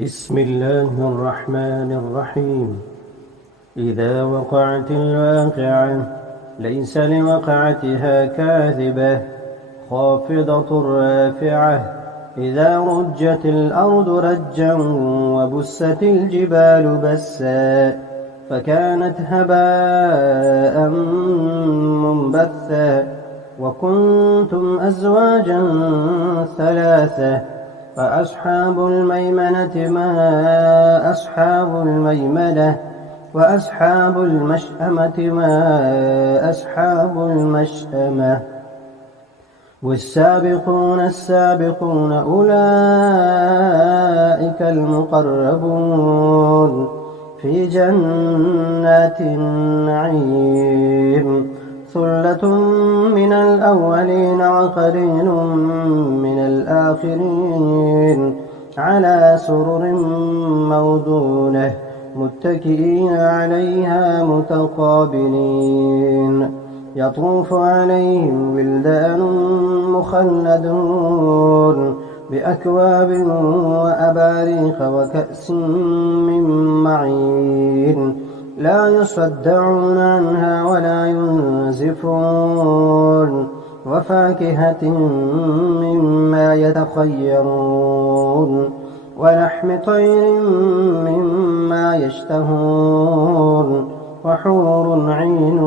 بسم الله الرحمن الرحيم. إذا وقعت الواقعة ليس لوقعتها كاذبة خافضة رافعة. إذا رجت الأرض رجا وبست الجبال بسا فكانت هباء منبثا وكنتم أزواجا ثلاثة فأصحاب الميمنة ما أصحاب الميمنة وأصحاب المشأمة ما أصحاب المشأمة والسابقون السابقون أولئك المقربون في جنات النعيم ثلة من الأولين وقليل من الآخرين على سرر موضونة متكئين عليها متقابلين يطوف عليهم ولدان مخلدون بأكواب وأباريق وكأس من معين لا يصدعون عنها ولا ينزفون وفاكهة مما يتخيرون ولحم طير مما يشتهون وحور عين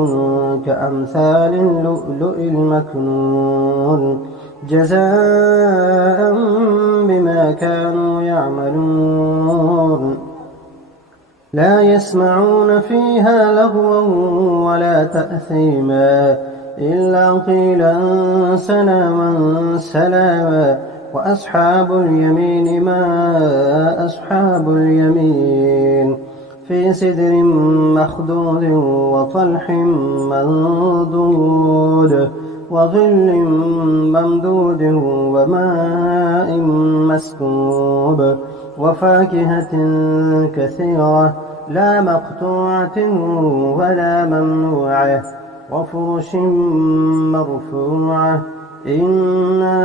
كأمثال اللؤلؤ المكنون جزاء بما كانوا يعملون لا يسمعون فيها لغوا ولا تأثيما إلا قيلا سلاما سلاما وأصحاب اليمين ما أصحاب اليمين في سدر مخضود وطلح منضود وظل ممدود وماء مسكوب وفاكهة كثيرة لا مقطوعة ولا ممنوعة وفرش مرفوعة إنا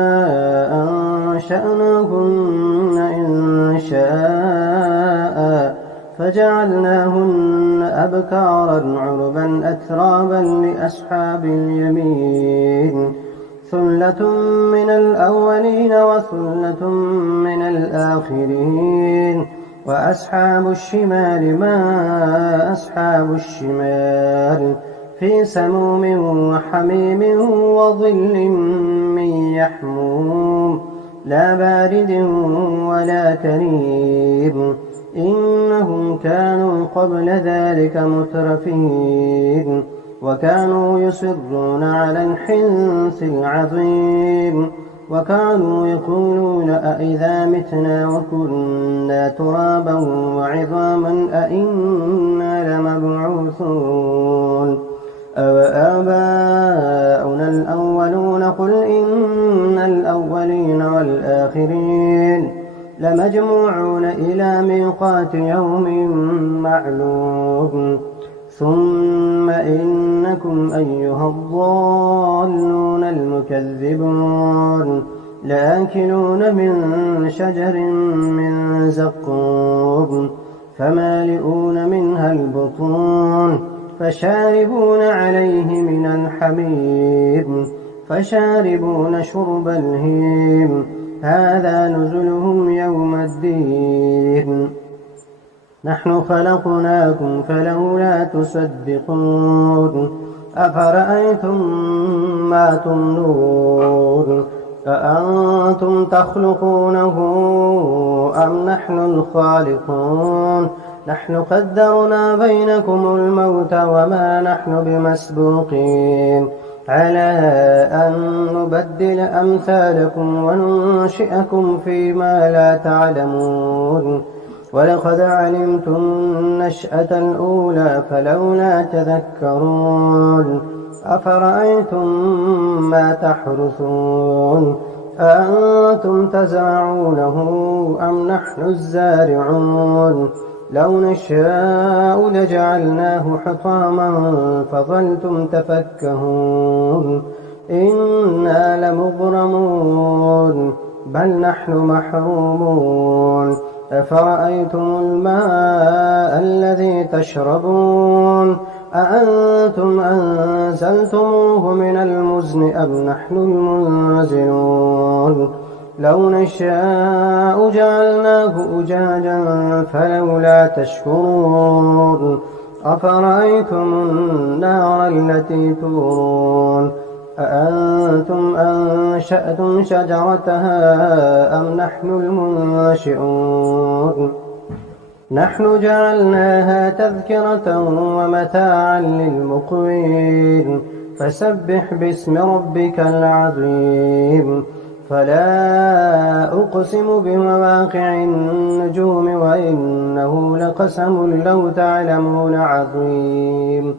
أنشأناهن إن شاء فجعلناهن أبكارا عربا أترابا لأصحاب اليمين ثلة من الأولين وثلة من الآخرين وأصحاب الشمال ما أصحاب الشمال في سموم وحميم وظل من يحموم لا بارد ولا كريم إنهم كانوا قبل ذلك مترفين وكانوا يصرون على الحنث العظيم وكانوا يقولون أئذا متنا وكنا ترابا وعظاما أئنا لمبعوثون أوآباؤنا الأولون قل إن الأولين والآخرين لمجموعون إلى ميقات يوم معلوم ثم إنكم أيها الضالون المكذبون لآكلون من شجر من زقوم فمالئون منها البطون فشاربون عليه من الحميم فشاربون شرب الهيم هذا نزلهم يوم الدين نحن خلقناكم فلولا تصدقون أفرأيتم ما تمنون أأنتم تخلقونه أم نحن الخالقون نحن قدرنا بينكم الموت وما نحن بمسبوقين على أن نبدل أمثالكم وننشئكم فيما لا تعلمون ولقد علمتم النشأة الأولى فلولا تذكرون أفرأيتم ما تحرثون أأنتم تزرعونه أم نحن الزارعون لو نشاء لجعلناه حطاما فظلتم تفكهون إنا لمغرمون بل نحن محرومون أفرأيتم الماء الذي تشربون أأنتم أنزلتموه من المزن أم نحن المنزلون لو نشاء جعلناه أجاجا فلولا تشكرون أفرأيتم النار التي تورون أأنتم أنشأتم شجرتها أم نحن المنشئون نحن جعلناها تذكرة ومتاعا للمقوين فسبح باسم ربك العظيم فلا أقسم بمواقع النجوم وإنه لقسم لو تعلمون عظيم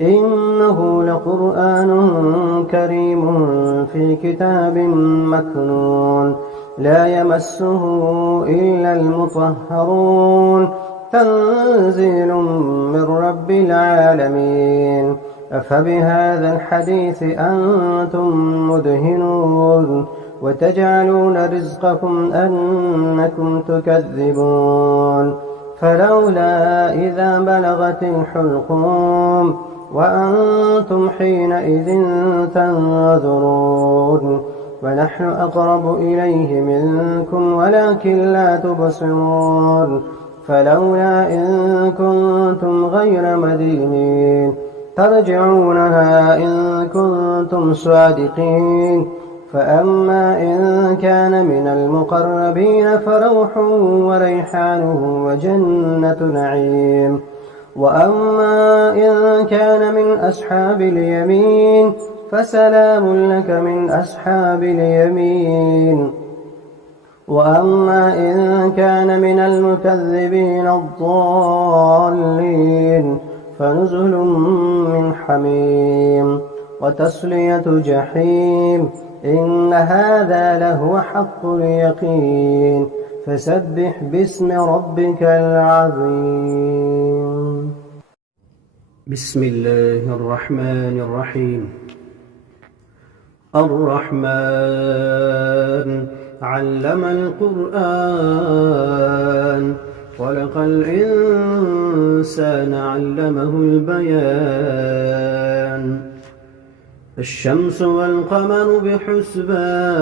إنه لقرآن كريم في كتاب مكنون لا يمسه إلا المطهرون تنزيل من رب العالمين أفبهذا الحديث أنتم مدهنون وتجعلون رزقكم أنكم تكذبون فلولا إذا بلغت الحلقوم وأنتم حينئذ تنظرون ونحن أقرب إليه منكم ولكن لا تبصرون فلولا إن كنتم غير مدينين ترجعونها إن كنتم صادقين فأما إن كان من المقربين فروح وريحان وجنة نعيم وأما إن كان من أصحاب اليمين فسلام لك من أصحاب اليمين وأما إن كان من المكذبين الضالين فنزل من حميم وتصلية جحيم إن هذا لهو حق اليقين فسبح باسم ربك العظيم بسم الله الرحمن الرحيم الرحمن علم القرآن خلق الإنسان علمه البيان الشمس والقمر بحسبان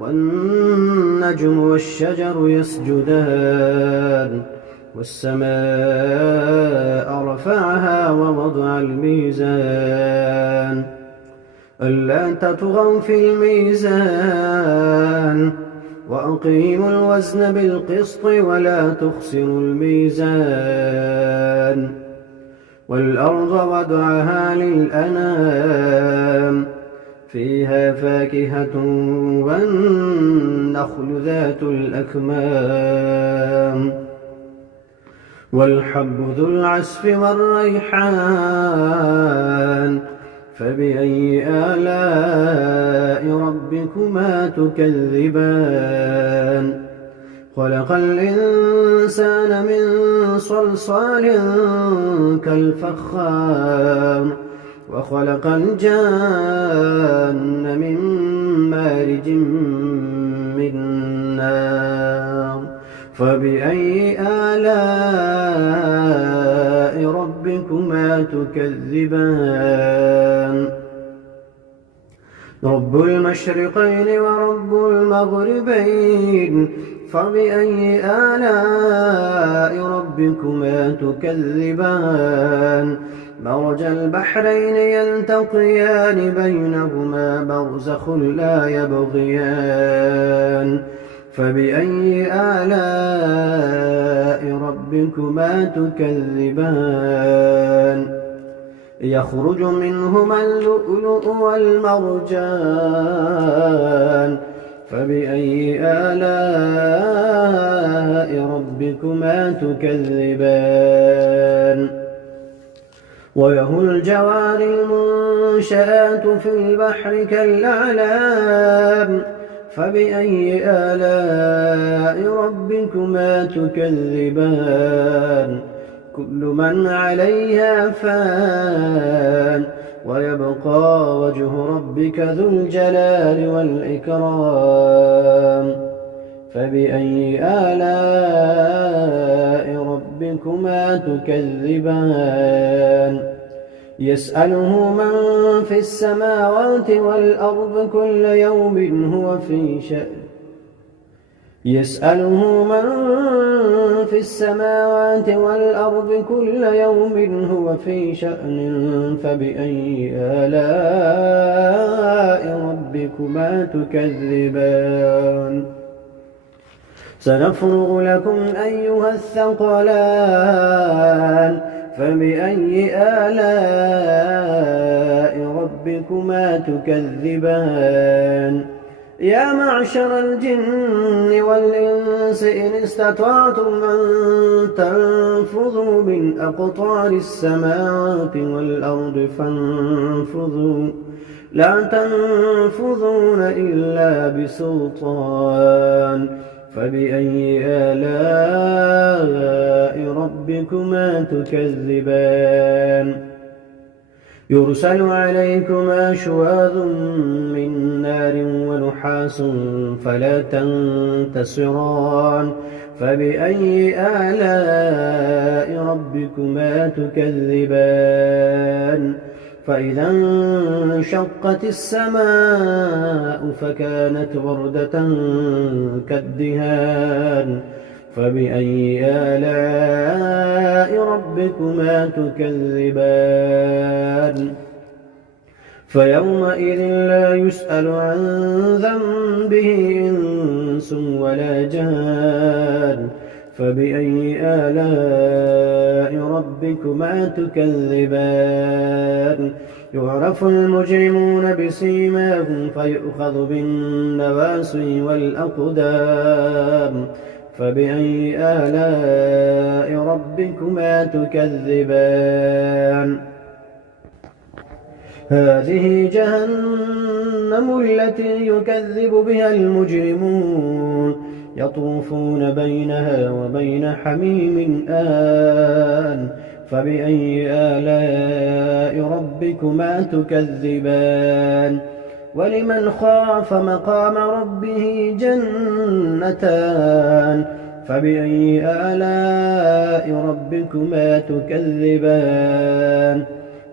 والنجم والشجر يسجدان والسماء رفعها ووضع الميزان ألا تطغوا في الميزان وأقيموا الوزن بالقسط ولا تخسروا الميزان والأرض وضعها للأنام فيها فاكهة والنخل ذات الأكمام والحب ذو العصف والريحان فبأي آلاء ربكما تكذبان خلق الإنسان من صلصال كالفخار وخلق الجان من مارج من نار فبأي آلاء ربكما تكذبان رب المشرقين ورب المغربين فبأي آلاء ربكما تكذبان مرج البحرين يلتقيان بينهما برزخ لا يبغيان فبأي آلاء ربكما تكذبان يخرج منهما اللؤلؤ والمرجان فبأي آلاء ربكما تكذبان وله الجوار المنشآت في البحر كالأعلام فبأي آلاء ربكما تكذبان كل من عليها فان ويبقى وجه ربك ذو الجلال والإكرام فبأي آلاء ربكما تكذبان يسأله من في السماوات والأرض كل يوم هو في شأن يسأله من في السماوات والأرض كل يوم هو في شأن فبأي آلاء ربكما تكذبان سنفرغ لكم أيها الثقلان فبأي آلاء ربكما تكذبان يا معشر الجن والإنس إن استطعتم أن تنفذوا من أقطار السماوات والأرض فانفذوا لا تنفذون إلا بسلطان فبأي آلاء ربكما تكذبان يرسل عليكما شواظ من نار ونحاس فلا تنتصران فبأي آلاء ربكما تكذبان فإذا انشقت السماء فكانت وردة كالدهان فبأي آلاء ربكما تكذبان فيومئذ لا يسأل عن ذنبه إنس ولا جان فبأي آلاء ربكما تكذبان يعرف المجرمون بسيماهم فيؤخذ بالنواصي والأقدام فبأي آلاء ربكما تكذبان هذه جهنم التي يكذب بها المجرمون يطوفون بينها وبين حميم آن فبأي آلاء ربكما تكذبان ولمن خاف مقام ربه جنتان فبأي آلاء ربكما تكذبان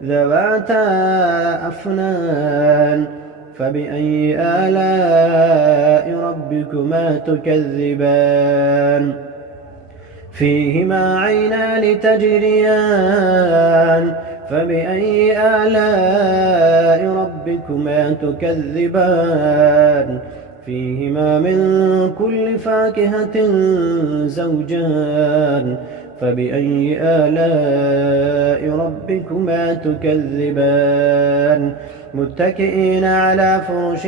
ذواتا أفنان فبأي آلاء ربكما تكذبان فيهما عينان تجريان فبأي آلاء ربكما تكذبان فيهما من كل فاكهة زوجان فبأي آلاء ربكما تكذبان متكئين على فرش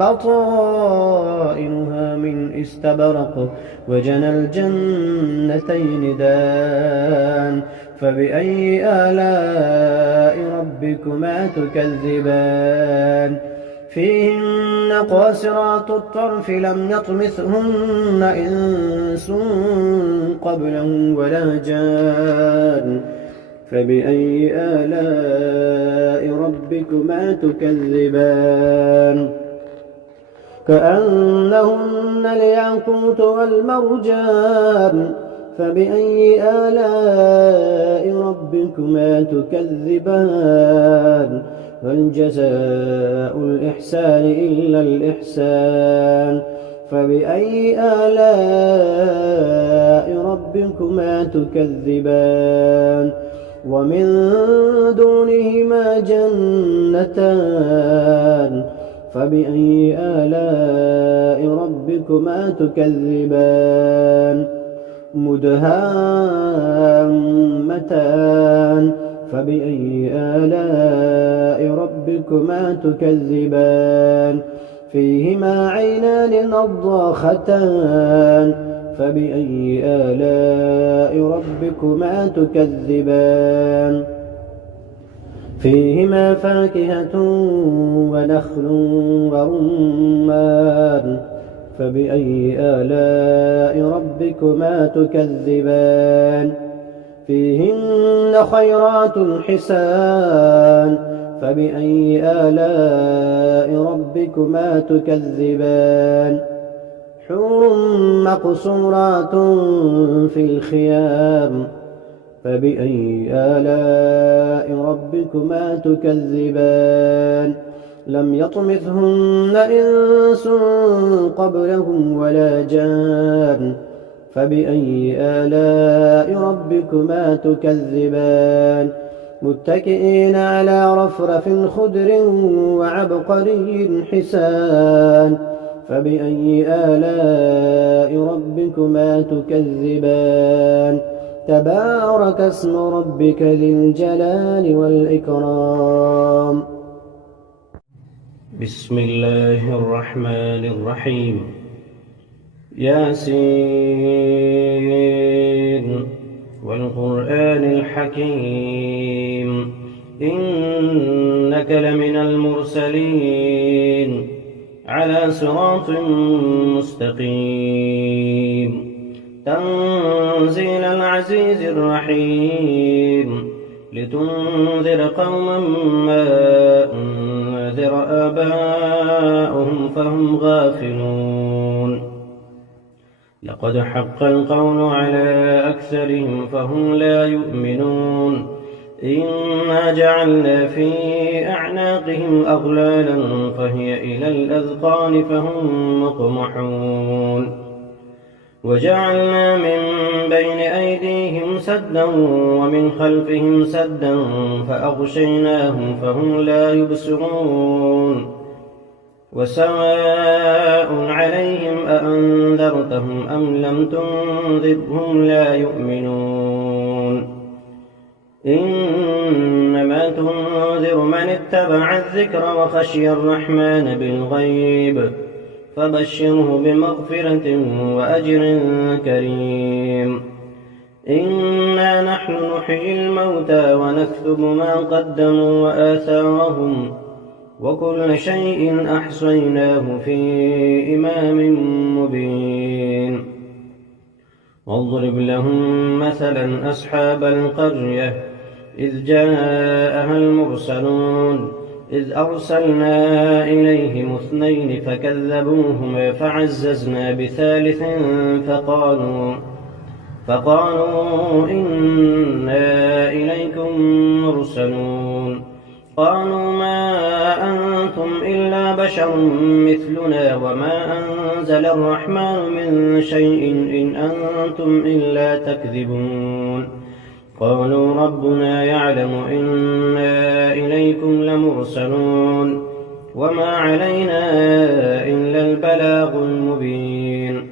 بطائنها من استبرق وجنى الجنتين دان فبأي آلاء ربكما تكذبان فيهن قاصرات الطرف لم يطمثهن إنس قبلهم ولا جان فبأي آلاء ربكما تكذبان كأنهن الياقوت والمرجان فبأي آلاء ربكما تكذبان هل جزاء الإحسان إلا الإحسان فبأي آلاء ربكما تكذبان ومن دونهما جنتان فبأي آلاء ربكما تكذبان مدهامتان فبأي آلاء ربكما تكذبان فيهما عينان نضاختان فبأي آلاء ربكما تكذبان فيهما فاكهة ونخل ورمان فبأي آلاء ربكما تكذبان فيهن خيرات حسان فبأي آلاء ربكما تكذبان حور مقصورات في الخيام فبأي آلاء ربكما تكذبان لم يطمثهن إنس قبلهم ولا جان فبأي آلاء ربكما تكذبان متكئين على رفرف خضر وعبقري حسان فبأي آلاء ربكما تكذبان تبارك اسم ربك ذي الجلال والإكرام. بسم الله الرحمن الرحيم. ياسين والقرآن الحكيم إنك لمن المرسلين على صراط مستقيم تنزيل العزيز الرحيم لتنذر قوما ما أنذر آباؤهم فهم غافلون لقد حق القول على أكثرهم فهم لا يؤمنون إنا جعلنا في أعناقهم أغلالا فهي إلى الأذقان فهم مقمحون وجعلنا من بين أيديهم سدا ومن خلفهم سدا فأغشيناهم فهم لا يبصرون وسواء عليهم أأنذرتهم أم لم تنذرهم لا يؤمنون إنما تنذر من اتبع الذكر وخشي الرحمن بالغيب فبشره بمغفرة وأجر كريم إنا نحن نحيي الموتى ونكتب ما قدموا وآثارهم وكل شيء أحصيناه في إمام مبين واضرب لهم مثلا أصحاب القرية إذ جاءها المرسلون إذ أرسلنا إليهم اثنين فكذبوهما فعززنا بثالث فقالوا إنا إليكم مرسلون قالوا ما أنتم إلا بشر مثلنا وما أنزل الرحمن من شيء إن أنتم إلا تكذبون قالوا ربنا يعلم إنا إليكم لمرسلون وما علينا إلا البلاغ المبين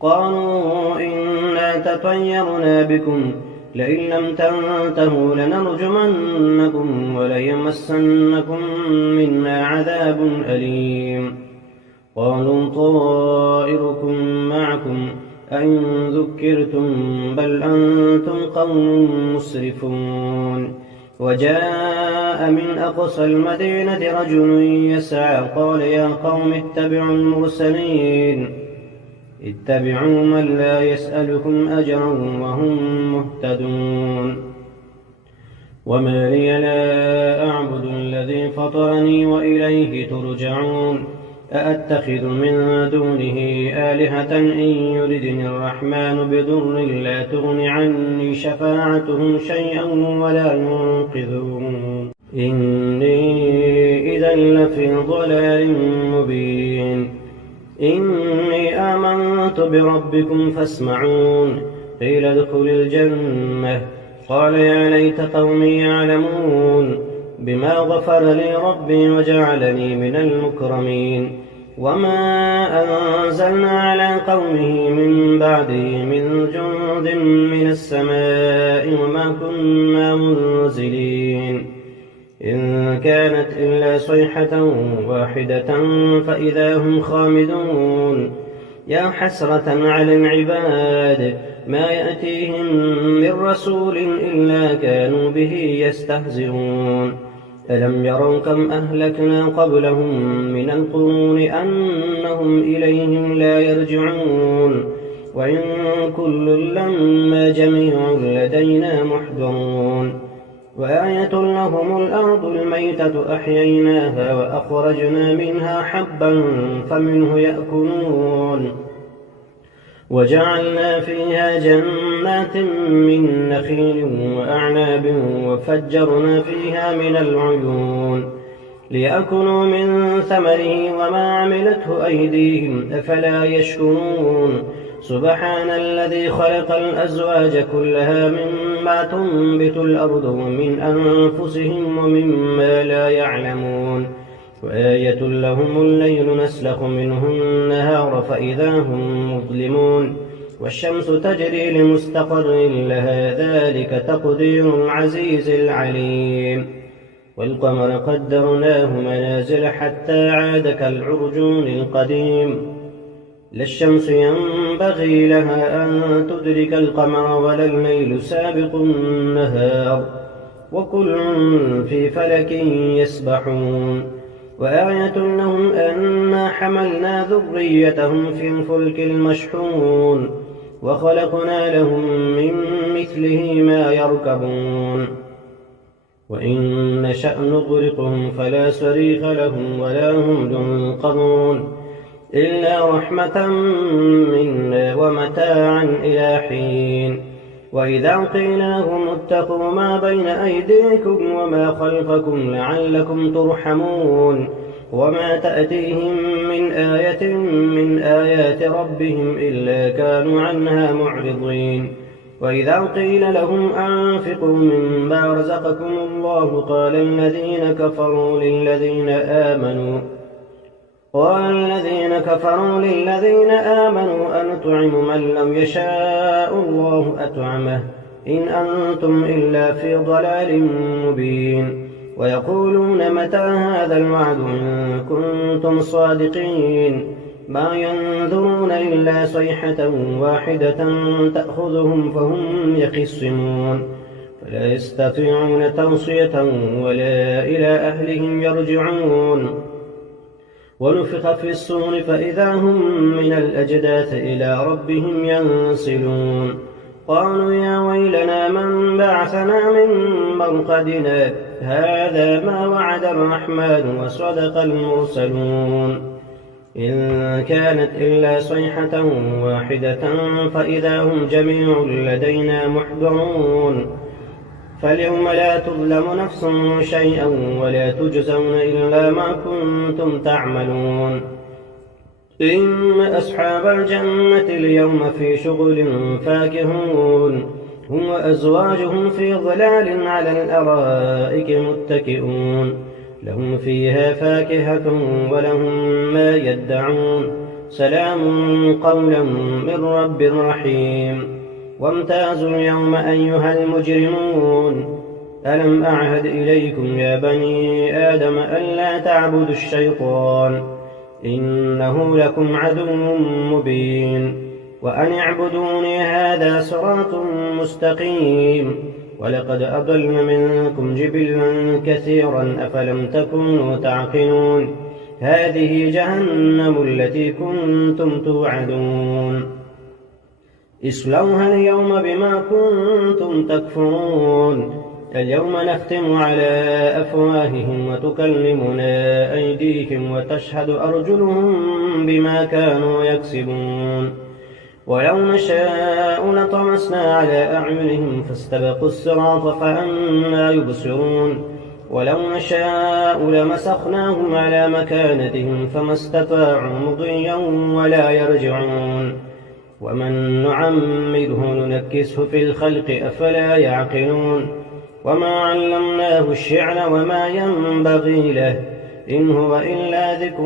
قالوا إنا تطيرنا بكم لئن لم تنتهوا لنرجمنكم وليمسنكم منا عذاب أليم قالوا طائركم معكم أئن ذكرتم بل أنتم قوم مسرفون وجاء من أقصى المدينة رجل يسعى قال يا قوم اتبعوا المرسلين اتبعوا من لا يسألكم أجرا وهم مهتدون وما لي لا أعبد الذي فطرني وإليه ترجعون أأتخذ من دونه آلهة إن يردني الرحمن بضر لا تغن عني شفاعتهم شيئا ولا ينقذون إني إذا لفي ضلال مبين إني آمنت بربكم فاسمعون قيل ادخل الجنة قال يا ليت قومي يعلمون بما غفر لي ربي وجعلني من المكرمين وما أنزلنا على قومه من بعده من جند من السماء وما كنا منزلين إن كانت إلا صيحة واحدة فإذا هم خامدون يا حسرة على العباد ما يأتيهم من رسول إلا كانوا به يستهزئون ألم يروا كم أهلكنا قبلهم من القرون أنهم إليهم لا يرجعون وإن كل لما جميع لدينا محضرون وآية لهم الأرض الميتة أحييناها وأخرجنا منها حبا فمنه يأكلون وجعلنا فيها جنات من نخيل وأعناب وفجرنا فيها من العيون ليأكلوا من ثمره وما عملته أيديهم أفلا يشكرون سبحان الذي خلق الأزواج كلها مما تنبت الأرض ومن أنفسهم ومما لا يعلمون وآية لهم الليل نسلخ منه النهار فإذا هم مظلمون والشمس تجري لمستقر لها ذلك تقدير العزيز العليم والقمر قدرناه منازل حتى عاد كالعرجون القديم لا الشمس ينبغي لها أن تدرك القمر ولا الليل سابق النهار وكل في فلك يسبحون وآية لهم أنا حملنا ذريتهم في الفلك المشحون وخلقنا لهم من مثله ما يركبون وإن نشأ نغرقهم فلا صريخ لهم ولا هم ينقذون إلا رحمة منا ومتاعا إلى حين وإذا قيل لهم اتقوا ما بين أيديكم وما خلفكم لعلكم ترحمون وما تأتيهم من آية من آيات ربهم إلا كانوا عنها معرضين وإذا قيل لهم أنفقوا مما رزقكم الله قال الذين كفروا للذين آمنوا أنطعم من لم يشاء الله أطعمه إن أنتم إلا في ضلال مبين ويقولون متى هذا الوعد إن كنتم صادقين ما ينظرون إلا صيحة واحدة تأخذهم فهم يخصمون فلا يستطيعون توصية ولا إلى أهلهم يرجعون ونفخ في الصور فإذا هم من الأجداث إلى ربهم ينسلون قالوا يا ويلنا من بعثنا من مرقدنا هذا ما وعد الرحمن وصدق المرسلون إن كانت إلا صيحة واحدة فإذا هم جميع لدينا محضرون فاليوم لا تظلم نفس شيئا ولا تجزون إلا ما كنتم تعملون إن أصحاب الجنة اليوم في شغل فاكهون هم وأزواجهم في ظلال على الأرائك متكئون لهم فيها فاكهة ولهم ما يدعون سلام قولا من رب رحيم وامتازوا اليوم أيها المجرمون ألم أعهد إليكم يا بني آدم ألا تعبدوا الشيطان إنه لكم عدو مبين وأن اعبدوني هذا صراط مستقيم ولقد أضل منكم جبلا كثيرا أفلم تكونوا تعقلون هذه جهنم التي كنتم توعدون اصلوها اليوم بما كنتم تكفرون اليوم نختم على أفواههم وتكلمنا أيديهم وتشهد أرجلهم بما كانوا يكسبون ولو نشاء لطمسنا على أعينهم فاستبقوا الصراط فأنى يبصرون ولو نشاء لمسخناهم على مكانتهم فما استطاعوا مضيا ولا يرجعون ومن نعمره ننكسه في الخلق أفلا يعقلون وما علمناه الشعر وما ينبغي له إن هو إلا ذكر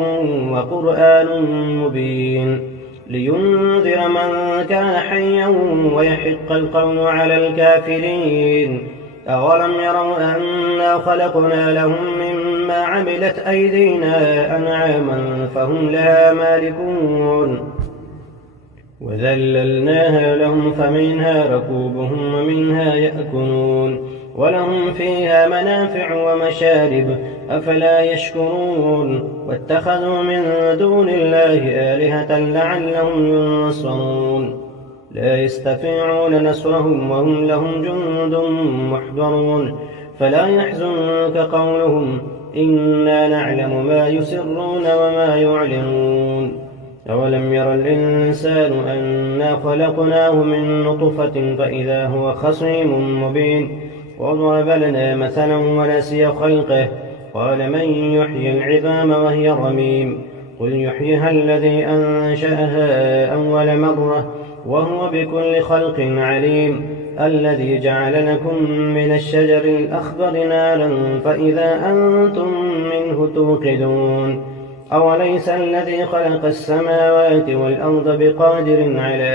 وقرآن مبين لينذر من كان حيا ويحق القول على الكافرين أولم يروا أنا خلقنا لهم مما عملت أيدينا أنعاما فهم لها مالكون وذللناها لهم فمنها ركوبهم ومنها يأكلون ولهم فيها منافع ومشارب أفلا يشكرون واتخذوا من دون الله آلهة لعلهم ينصرون لا يستطيعون نصرهم وهم لهم جند محضرون فلا يحزنك قولهم إنا نعلم ما يسرون وما يعلنون أولم ير الإنسان أنا خلقناه من نطفة فإذا هو خصيم مبين وضرب لنا مثلا ونسي خلقه قال من يحيي العظام وهي رميم قل يحييها الذي أنشأها أول مرة وهو بكل خلق عليم الذي جعل لكم من الشجر الأخضر نارا فإذا أنتم منه توقدون أوليس الذي خلق السماوات والأرض بقادر على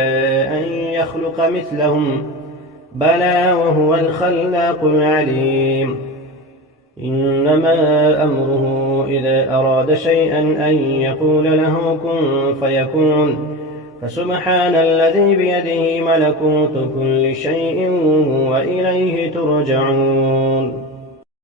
أن يخلق مثلهم بلى وهو الخلاق العليم إنما أمره إذا أراد شيئا أن يقول له كن فيكون فسبحان الذي بيده ملكوت كل شيء وإليه ترجعون